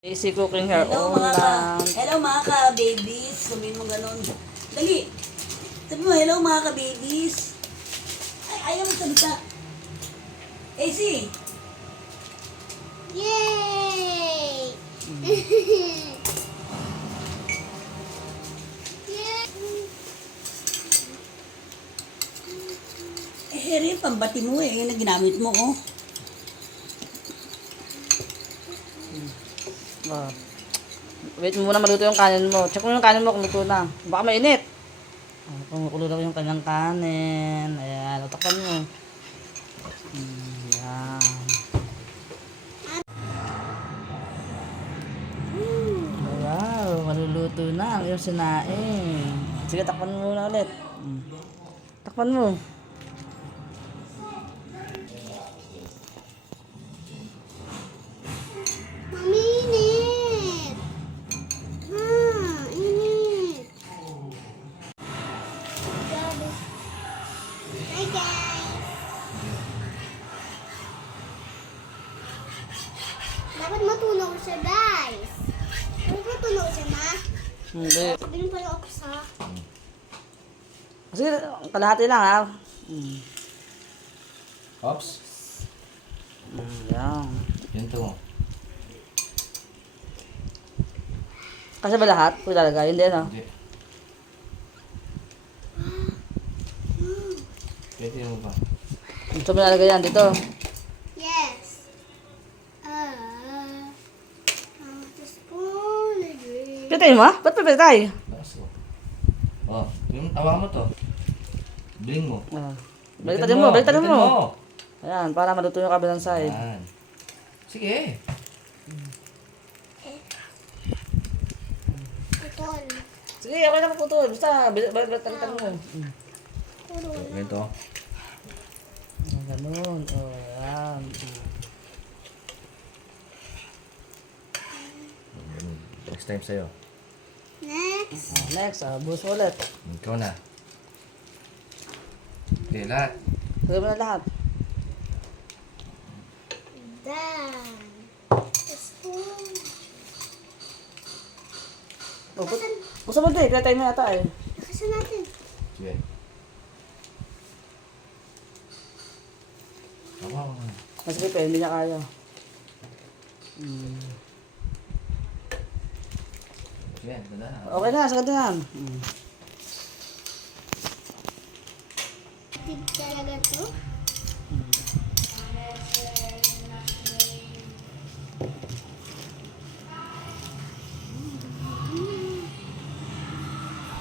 Easy cooking her own lang. Hello mga ka-babies. Sabihin mo ganun. Dali. Sabi mo, hello mga ka-babies. Ay, ayaw mo salita. AC. Yay! Harry, pambati mo eh. Yan ang ginamit mo, oh. Oh. Wait mo muna maluto yung kanin mo. Check mo yung kanin mo kung luto na. Baka mainit. Oh, kung kululo yung kanyang kanin. Ayan, utakpan mo. Ayan. Wow, maluluto na ang iyong sinaing. Sige, takpan mo muna ulit. Takpan mo. Mami, init! Init! Hi guys! Dapat matunaw siya guys. Dapat matunaw siya ma. Hindi. Sabihin pala ako sa... Sige, kalahati lang ha. Ops. Ayan. Yun to. Kasi ba lahat? Kung talaga, hindi ano? Hindi. Pwede mo ba? Gusto mo nalagay yan dito. Yes! The spoon again. Pitay mo? Ba't pa pitay? Baso. Oh, yung tawa mo to. Bling mo. Baliktadin mo, baliktadin Baliktadin mo. Ayan, para maluto yung kabilang side. Yan. Sige. Putol. Sige, okay na putol. Basta, baliktadin mo. Ganito. Ganun. O, ayan. Next time sa'yo. Next. Next, buhos mo ulit. Ikaw na. Okay, lahat. Lagay mo na lahat. Done. The spoon. O, gusto mo ito eh, kaya tayo na yata eh. Nakasan natin. Sige. Tawa mo na. Kasi pa, hindi niya kaya. Sige, dala. Okay na, sagad na yan. Tig talaga to.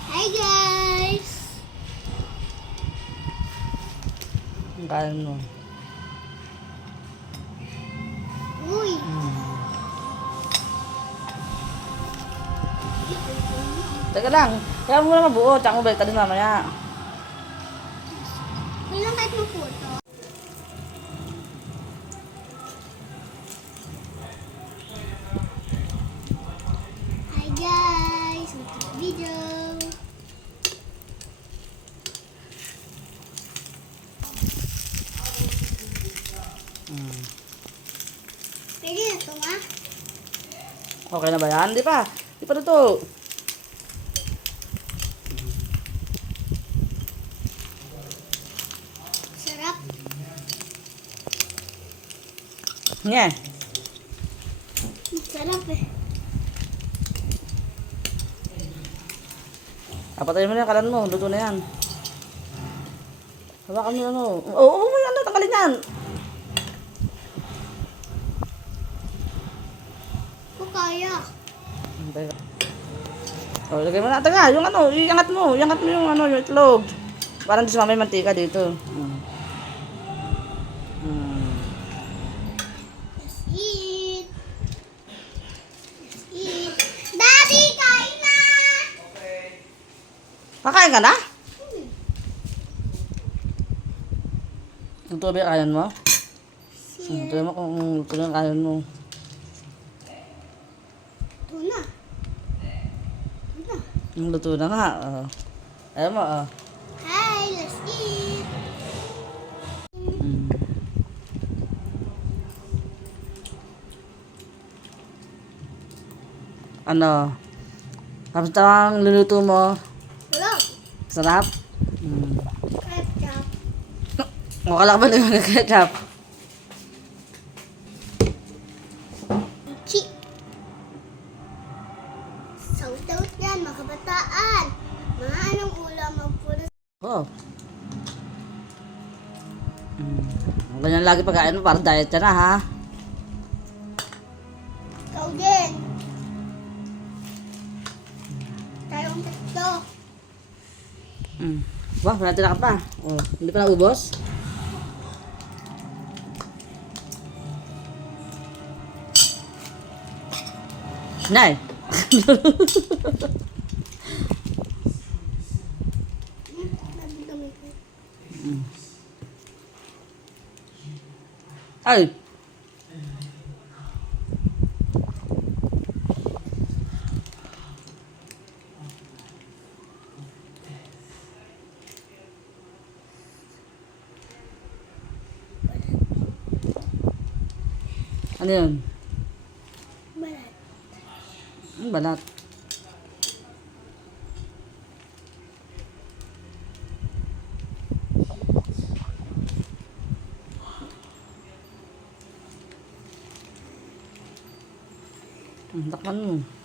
Hi guys! Ang kain mo. Uy! Teka lang, kaya mo na mabuo, tsaka mo baliktadin mamaya. May lang kahit maputo. Hi guys! Welcome to the video! Pwede na ito ma? Okay na ba yan? Di pa. Di pa luto. Sarap! Nye. Sarap eh! Apatayin mo na yung kalan mo. Luto na yan. Hawakan mo ano. Oo, may ano. Tanggalin yan. Ko kaya! Teka. O, lagay mo na. Teka, yung ano. Iangat mo. Iangat mo yung ano, yung itlog. Parang di sumama yung mantika dito. Let's eat! Let's eat! Daddy, kain na! Kakain ka na? Luto ba yung kanin mo? Luto mo kung luto yung kanin mo. Tuna. Tuna. Luto na nga. Ayaw mo, Hi, let's eat! Ano? Tapos ang luluto mo, Wala. sarap? Ketchup. Mukha ka ba naman ng ketchup? Chi. Saut-saut yan, mga kabataan. Mga anong ulam ang puro Oo. Ganyan lagi pagkain mo, para diet ka na ha. ikaw din. Tayong tatlo. Wah, wala tira ka pa. Oh, hindi pa naubos? Nay! Nagdami ko. Ay! Ano yun? Balat. Balat. Takpan mo.